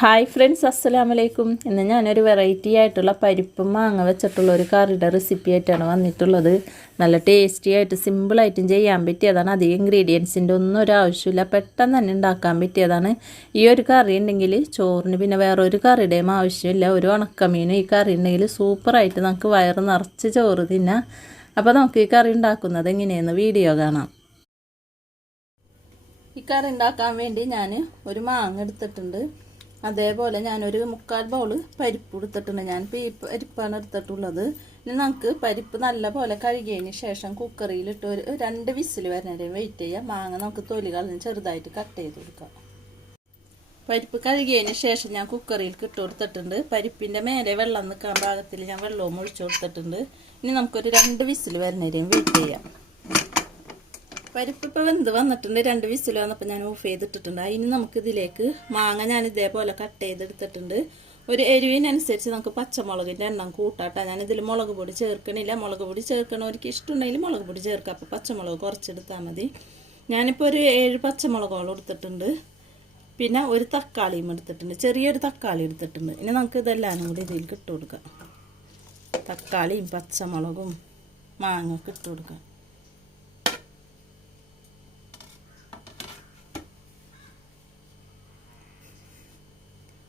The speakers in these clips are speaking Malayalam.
ഹായ് ഫ്രണ്ട്സ്, അസ്സലാമലൈക്കും. ഇന്ന് ഞാനൊരു വെറൈറ്റി ആയിട്ടുള്ള പരിപ്പും മാങ്ങ വെച്ചിട്ടുള്ള ഒരു കറിയുടെ റെസിപ്പി ആയിട്ടാണ് വന്നിട്ടുള്ളത്. നല്ല ടേസ്റ്റി ആയിട്ട് സിമ്പിളായിട്ടും ചെയ്യാൻ പറ്റിയതാണ്. അധികം ഇൻഗ്രീഡിയൻസിൻ്റെ ഒന്നും ഒരു ആവശ്യമില്ല, പെട്ടെന്ന് തന്നെ ഉണ്ടാക്കാൻ പറ്റിയതാണ്. ഈ ഒരു കറി ഉണ്ടെങ്കിൽ ചോറിന് പിന്നെ വേറെ ഒരു കറിയുടെയും ആവശ്യമില്ല. ഒരു ഉണക്കമീനും ഈ കറി ഉണ്ടെങ്കിൽ സൂപ്പറായിട്ട് നമുക്ക് വയറ് നിറച്ച് ചോറ് തിന്നാം. അപ്പോൾ നമുക്ക് ഈ കറി ഉണ്ടാക്കുന്നത് എങ്ങനെയെന്ന് വീഡിയോ കാണാം. ഈ കറി ഉണ്ടാക്കാൻ വേണ്ടി ഞാൻ ഒരു മാങ്ങ എടുത്തിട്ടുണ്ട്. അതേപോലെ ഞാനൊരു 3/4 ബൗള് പരിപ്പ് എടുത്തിട്ടുണ്ട്. ഞാൻ പരിപ്പാണ് എടുത്തിട്ടുള്ളത്. ഇനി നമുക്ക് പരിപ്പ് നല്ല പോലെ കഴുകിയതിന് ശേഷം കുക്കറിയിലിട്ട് ഒരു 2 വിസിൽ വരുന്നവരെ വെയിറ്റ് ചെയ്യാം. മാങ്ങ നമുക്ക് തൊലി കളഞ്ഞ് ചെറുതായിട്ട് കട്ട് ചെയ്ത് കൊടുക്കാം. പരിപ്പ് കഴുകിയതിന് ശേഷം ഞാൻ കുക്കറിൽ ഇട്ട് കൊടുത്തിട്ടുണ്ട്. പരിപ്പിൻ്റെ മേലെ വെള്ളം നിൽക്കാൻ പാകത്തിൽ ഞാൻ വെള്ളവും ഒഴിച്ചു കൊടുത്തിട്ടുണ്ട്. ഇനി നമുക്കൊരു 2 വിസിൽ വരുന്നവരെയും വെയിറ്റ് ചെയ്യാം. പരിപ്പ് ഇപ്പോൾ വെന്ത് വന്നിട്ടുണ്ട്. 2 വിസിൽ വന്നപ്പോൾ ഞാൻ ഓഫ് ചെയ്തിട്ടിട്ടുണ്ട്. അതിന് നമുക്കിതിലേക്ക് മാങ്ങ ഞാൻ ഇതേപോലെ കട്ട് ചെയ്തെടുത്തിട്ടുണ്ട്. ഒരു എരിവിനനുസരിച്ച് നമുക്ക് പച്ചമുളകിൻ്റെ എണ്ണം കൂട്ടാട്ടാ. ഞാനിതിൽ മുളക് പൊടി ചേർക്കണില്ല. മുളക് പൊടി ചേർക്കണവർക്ക് ഇഷ്ടമുണ്ടെങ്കിൽ മുളക് പൊടി ചേർക്കുക. അപ്പോൾ പച്ചമുളക് കുറച്ചെടുത്താൽ മതി. ഞാനിപ്പോൾ ഒരു 7 പച്ചമുളകോളം എടുത്തിട്ടുണ്ട്. പിന്നെ ഒരു തക്കാളിയും എടുത്തിട്ടുണ്ട്. ചെറിയൊരു തക്കാളി എടുത്തിട്ടുണ്ട്. ഇനി നമുക്ക് ഇതെല്ലാം കൂടി ഇതിലേക്ക് ഇട്ട് കൊടുക്കാം. തക്കാളിയും പച്ചമുളകും മാങ്ങ ഇട്ട് കൊടുക്കാം.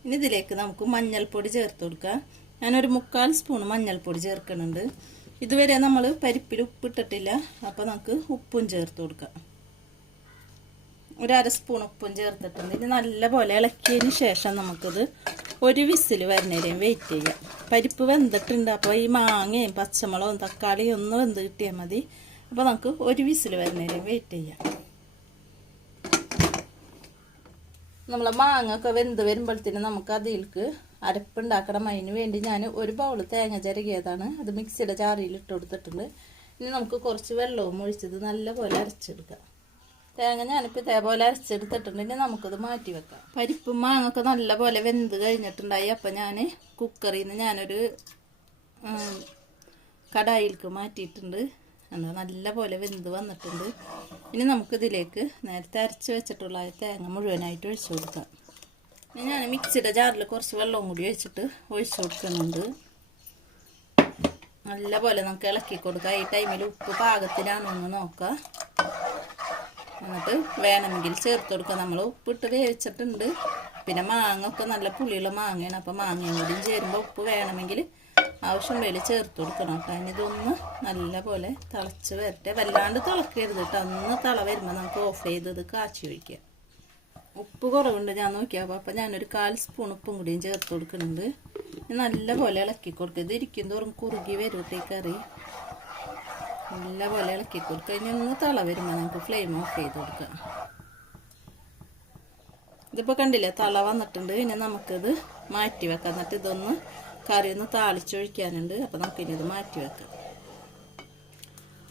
ഇനി ഇതിലേക്ക് നമുക്ക് മഞ്ഞൾപ്പൊടി ചേർത്ത് കൊടുക്കാം. ഞാനൊരു 3/4 സ്പൂൺ മഞ്ഞൾപ്പൊടി ചേർക്കുന്നുണ്ട്. ഇതുവരെ നമ്മൾ പരിപ്പിൽ ഉപ്പിട്ടിട്ടില്ല, അപ്പോൾ നമുക്ക് ഉപ്പും ചേർത്ത് കൊടുക്കാം. ഒരു 1/2 സ്പൂൺ ഉപ്പും ചേർത്തിട്ടുണ്ട്. ഇനി നല്ലപോലെ ഇളക്കിയതിന് ശേഷം നമുക്കിത് ഒരു വിസിൽ വരുന്നവരെയും വെയിറ്റ് ചെയ്യാം. പരിപ്പ് വെന്തിട്ടുണ്ട്. അപ്പോൾ ഈ മാങ്ങയും പച്ചമുളകും തക്കാളിയും ഒന്ന് വെന്ത് കിട്ടിയാൽ മതി. അപ്പോൾ നമുക്ക് ഒരു വിസിൽ വരുന്നവരെയും വെയിറ്റ് ചെയ്യാം. നമ്മളെ മാങ്ങ ഒക്കെ വെന്ത് വരുമ്പോഴത്തേന് നമുക്ക് അതിലേക്ക് അരപ്പുണ്ടാക്കണം. അതിന് വേണ്ടി ഞാൻ ഒരു ബൗൾ തേങ്ങ ചിരകിയതാണ്. അത് മിക്സിയുടെ ജാറിൽ ഇട്ട് കൊടുത്തിട്ടുണ്ട്. ഇനി നമുക്ക് കുറച്ച് വെള്ളവും ഒഴിച്ചത് നല്ലപോലെ അരച്ചെടുക്കാം. തേങ്ങ ഞാനിപ്പോൾ ഇതേപോലെ അരച്ചെടുത്തിട്ടുണ്ട്. ഇനി നമുക്കത് മാറ്റി വെക്കാം. പരിപ്പും മാങ്ങ ഒക്കെ നല്ലപോലെ വെന്ത് കഴിഞ്ഞിട്ടുണ്ടായി. അപ്പം ഞാൻ കുക്കറിൽ നിന്ന് ഞാനൊരു കടായിലേക്ക് മാറ്റിയിട്ടുണ്ട്. നല്ല പോലെ വെന്ത് വന്നിട്ടുണ്ട്. ഇനി നമുക്കിതിലേക്ക് നേരത്തെ അരച്ച് വെച്ചിട്ടുള്ള തേങ്ങ മുഴുവനായിട്ട് ഒഴിച്ചു കൊടുക്കാം. ഇനി ഞാൻ മിക്സിയുടെ ജാറിൽ കുറച്ച് വെള്ളവും കൂടി ഒഴിച്ചു കൊടുക്കുന്നുണ്ട്. നല്ല പോലെ നമുക്ക് ഇളക്കി കൊടുക്കാം. ഈ ടൈമിൽ ഉപ്പ് പാകത്തിനാണോ എന്ന് നോക്കാം. എന്നിട്ട് വേണമെങ്കിൽ ചേർത്ത് കൊടുക്കാം. നമ്മൾ ഉപ്പിട്ട് വേവിച്ചിട്ടുണ്ട്. പിന്നെ മാങ്ങ ഒക്കെ നല്ല പുളിയുള്ള മാങ്ങയാണ്. അപ്പോൾ മാങ്ങയും കൂടി ചേരുമ്പോൾ ഉപ്പ് വേണമെങ്കിൽ ആവശ്യമുണ്ടെങ്കിൽ ചേർത്ത് കൊടുക്കണം. കാരണം ഇതൊന്ന് നല്ല പോലെ തിളച്ച് വരട്ടെ. വല്ലാണ്ട് തിളക്കരുത് കേട്ടോ. ഒന്ന് തിള വരുമ്പോൾ നമുക്ക് ഓഫ് ചെയ്തത് കാച്ചി ഒഴിക്കുക. ഉപ്പ് കുറവുണ്ട് ഞാൻ നോക്കിയപ്പോൾ. അപ്പം ഞാനൊരു 1/4 സ്പൂൺ ഉപ്പും കൂടിയും ചേർത്ത് കൊടുക്കുന്നുണ്ട്. നല്ല പോലെ ഇളക്കി കൊടുക്കുക. ഇത് ഇരിക്കും തോറും കുറുകി വരൂട്ടേ കറി. നല്ല പോലെ ഇളക്കി കൊടുക്കുക. ഇനി ഒന്ന് തിള വരുമ്പോൾ നമുക്ക് ഫ്ലെയിം ഓഫ് ചെയ്ത് കൊടുക്കാം. ഇതിപ്പോൾ കണ്ടില്ലേ, തിള വന്നിട്ടുണ്ട്. ഇനി നമുക്കിത് മാറ്റി വെക്കാം. എന്നിട്ട് ഇതൊന്ന് കറി ഒന്ന് താളിച്ചൊഴിക്കാനുണ്ട്. അപ്പോൾ നമുക്കിനി ഇത് മാറ്റി വെക്കാം.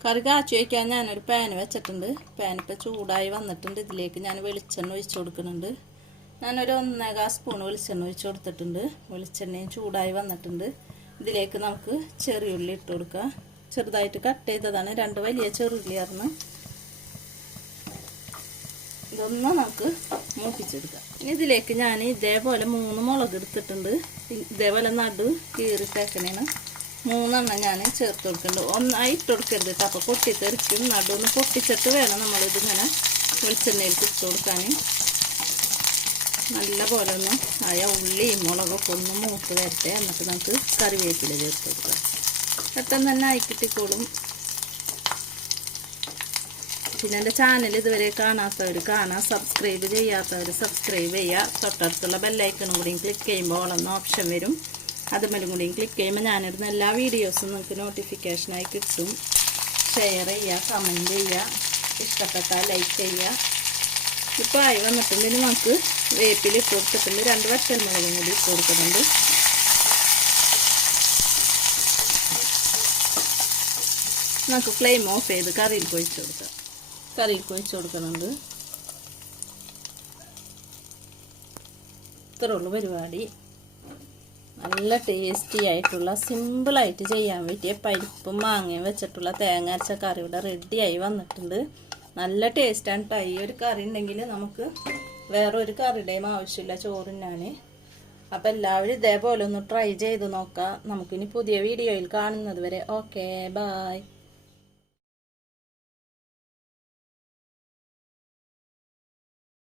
കറി കാച്ചി വയ്ക്കാൻ ഞാനൊരു പാൻ വെച്ചിട്ടുണ്ട്. പാൻ ഇപ്പോൾ ചൂടായി വന്നിട്ടുണ്ട്. ഇതിലേക്ക് ഞാൻ വെളിച്ചെണ്ണ ഒഴിച്ചു കൊടുക്കുന്നുണ്ട്. ഞാനൊരു 1.25 സ്പൂൺ വെളിച്ചെണ്ണ ഒഴിച്ചു കൊടുത്തിട്ടുണ്ട്. വെളിച്ചെണ്ണയും ചൂടായി വന്നിട്ടുണ്ട്. ഇതിലേക്ക് നമുക്ക് ചെറിയുള്ളി ഇട്ട് കൊടുക്കാം. ചെറുതായിട്ട് കട്ട് ചെയ്തതാണ്. 2 വലിയ ചെറുള്ളിയായിരുന്നു. ഇതൊന്ന് നമുക്ക് മൂപ്പിച്ചെടുക്കാം. ഇനി ഇതിലേക്ക് ഞാൻ ഇതേപോലെ 3 മുളക് എടുത്തിട്ടുണ്ട്. ഇതേപോലെ നടു കീറിട്ടേക്കണേന് 3 എണ്ണം ഞാൻ ചേർത്ത് കൊടുക്കുന്നുണ്ട്. ഒന്നായി ഇട്ട് കൊടുക്കരുത് കേട്ടോ. അപ്പോൾ പൊട്ടിത്തെറിക്കും. നടുവൊന്ന് പൊട്ടിച്ചിട്ട് വേണം നമ്മളിതിങ്ങനെ വെളിച്ചെണ്ണയിൽ ഇട്ട് കൊടുക്കാൻ. നല്ല പോലെ ഒന്ന് ആയ ഉള്ളിയും മുളകൊക്കെ ഒന്ന് മൂത്ത് വരട്ടെ. എന്നിട്ട് നമുക്ക് കറിവേപ്പില ചേർത്ത് കൊടുക്കാം. പെട്ടെന്ന് തന്നെ ആയി കിട്ടിക്കോളും. പിന്നെ എൻ്റെ ചാനൽ ഇതുവരെ കാണാത്തവർ കാണാം. സബ്സ്ക്രൈബ് ചെയ്യാത്തവർ സബ്സ്ക്രൈബ് ചെയ്യുക. തൊട്ടടുത്തുള്ള ബെല്ലൈക്കണും കൂടിയും ക്ലിക്ക് ചെയ്യുമ്പോൾ ഓളെന്ന ഓപ്ഷൻ വരും. അതുമേലും കൂടിയും ക്ലിക്ക് ചെയ്യുമ്പോൾ ഞാനിടുന്ന എല്ലാ വീഡിയോസും നിങ്ങൾക്ക് നോട്ടിഫിക്കേഷനായി കിട്ടും. ഷെയർ ചെയ്യുക, കമൻറ്റ് ചെയ്യുക, ഇഷ്ടപ്പെട്ടാൽ ലൈക്ക് ചെയ്യുക. ഇപ്പോൾ ആയി വന്നിട്ടുണ്ട്. ഇനി നമുക്ക് വേപ്പില ഇട്ട് കൊടുത്തിട്ടുണ്ട്. 2 വറ്റൽമുളകും കൂടി ഇട്ട് കൊടുക്കുന്നുണ്ട്. നമുക്ക് ഫ്ലെയിം ഓഫ് ചെയ്ത് കറിയിൽ കൊഴിച്ച് കൊടുക്കാം. കറിയിൽ കൊഴിച്ച് കൊടുക്കുന്നുണ്ട്. ഇത്രയുള്ളൂ പരിപാടി. നല്ല ടേസ്റ്റി ആയിട്ടുള്ള സിമ്പിളായിട്ട് ചെയ്യാൻ പറ്റിയ പരിപ്പും മാങ്ങയും വെച്ചിട്ടുള്ള തേങ്ങ അരച്ച കറി ഇവിടെ റെഡിയായി വന്നിട്ടുണ്ട്. നല്ല ടേസ്റ്റാണ് കേട്ടോ. ഈ ഒരു കറി ഉണ്ടെങ്കിൽ നമുക്ക് വേറെ ഒരു കറിയുടെയും ആവശ്യമില്ല ചോറിനാൻ. അപ്പം എല്ലാവരും ഇതേപോലെ ഒന്ന് ട്രൈ ചെയ്ത് നോക്കാം. നമുക്കിനി പുതിയ വീഡിയോയിൽ കാണുന്നത് വരെ ഓക്കെ ബായ്.